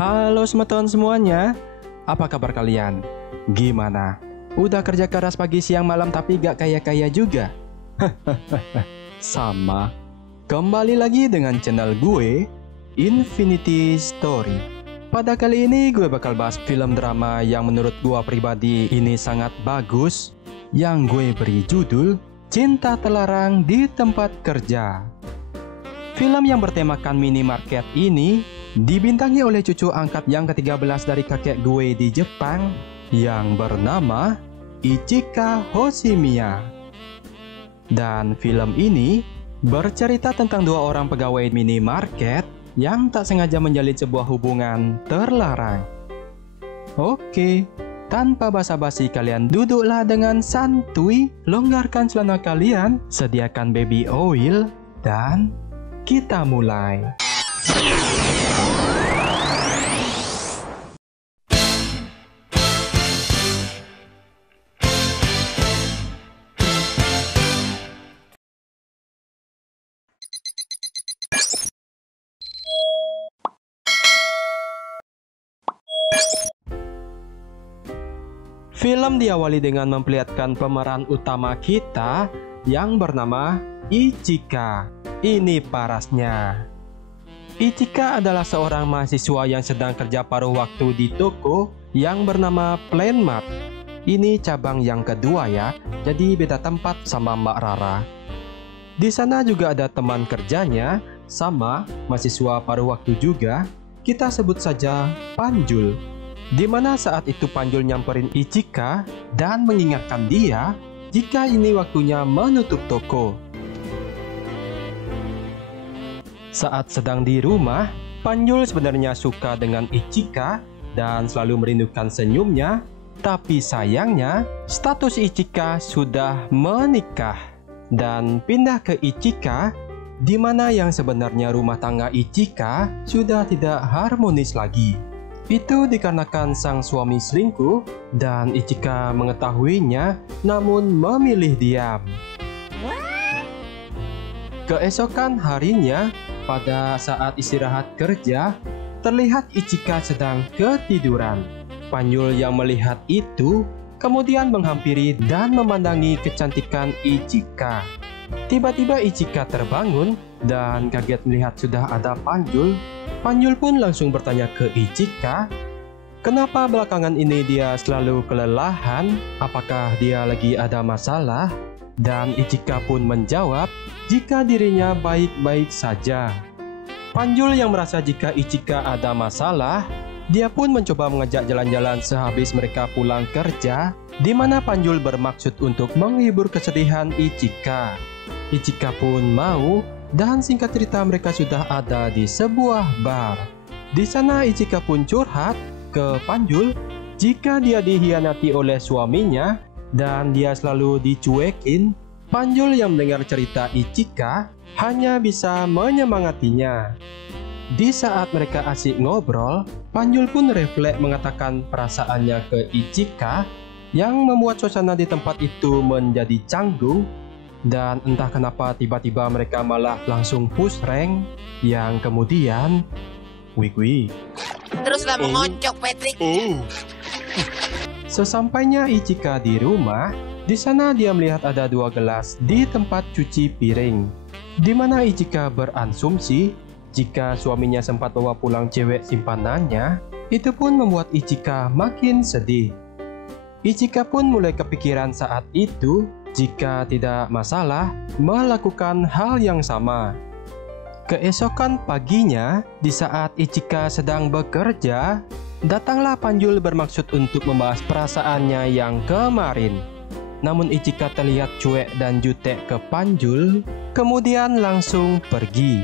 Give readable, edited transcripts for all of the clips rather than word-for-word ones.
Halo teman-teman semuanya, apa kabar kalian? Gimana? Udah kerja keras pagi siang malam tapi gak kaya-kaya juga? Sama. Kembali lagi dengan channel gue, Infinity Story. Pada kali ini gue bakal bahas film drama yang menurut gue pribadi ini sangat bagus, yang gue beri judul Cinta Terlarang di Tempat Kerja. Film yang bertemakan minimarket ini dibintangi oleh cucu angkat yang ke-13 dari kakek gue di Jepang yang bernama Ichika Hoshimiya. Dan film ini bercerita tentang dua orang pegawai minimarket yang tak sengaja menjalin sebuah hubungan terlarang. Oke, tanpa basa-basi kalian duduklah dengan santuy, longgarkan celana kalian, sediakan baby oil, dan kita mulai. Film diawali dengan memperlihatkan pemeran utama kita yang bernama Ichika. Ini parasnya. Ichika adalah seorang mahasiswa yang sedang kerja paruh waktu di toko yang bernama Planmart. Ini cabang yang kedua ya, jadi beda tempat sama Mbak Rara. Di sana juga ada teman kerjanya, sama mahasiswa paruh waktu juga, kita sebut saja Panjul. Di mana saat itu Panjul nyamperin Ichika dan mengingatkan dia jika ini waktunya menutup toko. Saat sedang di rumah, Panjul sebenarnya suka dengan Ichika dan selalu merindukan senyumnya, tapi sayangnya status Ichika sudah menikah dan pindah ke Ichika, di mana yang sebenarnya rumah tangga Ichika sudah tidak harmonis lagi. Itu dikarenakan sang suami selingkuh dan Ichika mengetahuinya namun memilih diam. Keesokan harinya, pada saat istirahat kerja, terlihat Ichika sedang ketiduran. Panjul yang melihat itu kemudian menghampiri dan memandangi kecantikan Ichika. Tiba-tiba Ichika terbangun dan kaget melihat sudah ada Panjul. Panjul pun langsung bertanya ke Ichika, kenapa belakangan ini dia selalu kelelahan? Apakah dia lagi ada masalah? Dan Ichika pun menjawab jika dirinya baik-baik saja. Panjul yang merasa jika Ichika ada masalah, dia pun mencoba mengajak jalan-jalan sehabis mereka pulang kerja, di mana Panjul bermaksud untuk menghibur kesedihan Ichika. Ichika pun mau, dan singkat cerita mereka sudah ada di sebuah bar. Di sana Ichika pun curhat ke Panjul jika dia dihianati oleh suaminya dan dia selalu dicuekin. Panjul yang mendengar cerita Ichika hanya bisa menyemangatinya. Di saat mereka asik ngobrol, Panjul pun refleks mengatakan perasaannya ke Ichika yang membuat suasana di tempat itu menjadi canggung. Dan entah kenapa tiba-tiba mereka malah langsung push rank, yang kemudian wih. Teruslah mengocok, Patrick. Sesampainya Ichika di rumah, di sana dia melihat ada dua gelas di tempat cuci piring, di mana Ichika beransumsi jika suaminya sempat bawa pulang cewek simpanannya. Itu pun membuat Ichika makin sedih. Ichika pun mulai kepikiran saat itu jika tidak masalah melakukan hal yang sama. Keesokan paginya, di saat Ichika sedang bekerja, datanglah Panjul bermaksud untuk membahas perasaannya yang kemarin. Namun Ichika terlihat cuek dan jutek ke Panjul, kemudian langsung pergi.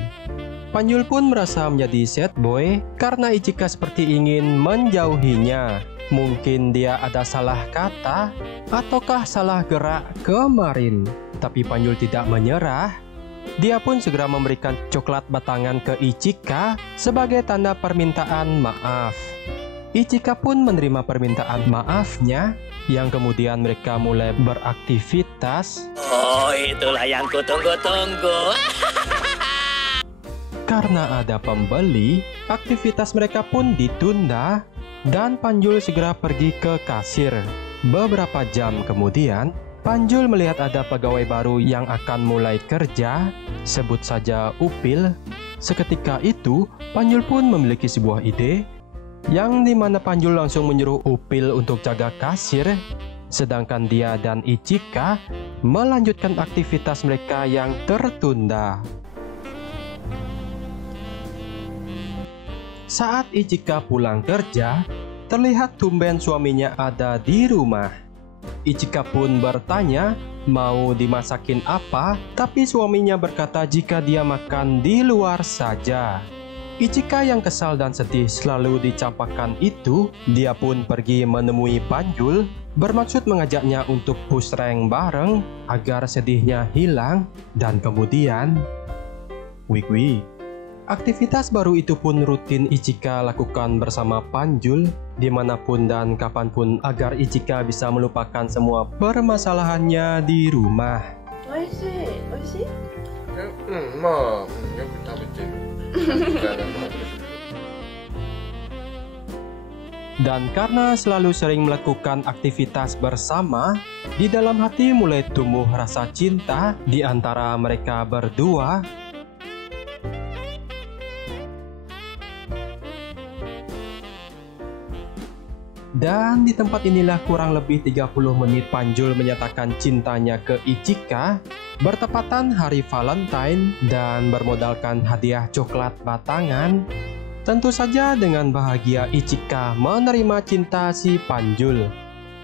Panjul pun merasa menjadi sad boy karena Ichika seperti ingin menjauhinya. Mungkin dia ada salah kata ataukah salah gerak kemarin. Tapi Panjul tidak menyerah. Dia pun segera memberikan coklat batangan ke Ichika sebagai tanda permintaan maaf. Ichika pun menerima permintaan maafnya, yang kemudian mereka mulai beraktivitas. Oh, itulah yang kutunggu-tunggu. Karena ada pembeli, aktivitas mereka pun ditunda dan Panjul segera pergi ke kasir. Beberapa jam kemudian, Panjul melihat ada pegawai baru yang akan mulai kerja, sebut saja Upil. Seketika itu, Panjul pun memiliki sebuah ide, yang dimana Panjul langsung menyuruh Upil untuk jaga kasir, sedangkan dia dan Ichika melanjutkan aktivitas mereka yang tertunda. Saat Ichika pulang kerja, terlihat tumben suaminya ada di rumah. Ichika pun bertanya mau dimasakin apa, tapi suaminya berkata jika dia makan di luar saja. Ichika yang kesal dan sedih selalu dicampakkan itu, dia pun pergi menemui Panjul, bermaksud mengajaknya untuk push rank bareng agar sedihnya hilang. Dan kemudian, aktivitas baru itu pun rutin Ichika lakukan bersama Panjul, dimanapun dan kapanpun agar Ichika bisa melupakan semua permasalahannya di rumah. Dan karena selalu sering melakukan aktivitas bersama, di dalam hati mulai tumbuh rasa cinta di antara mereka berdua. Dan di tempat inilah kurang lebih 30 menit Panjul menyatakan cintanya ke Ichika, bertepatan hari Valentine dan bermodalkan hadiah coklat batangan. Tentu saja dengan bahagia Ichika menerima cinta si Panjul,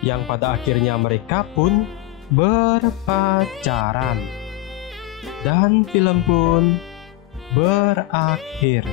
yang pada akhirnya mereka pun berpacaran. Dan film pun berakhir.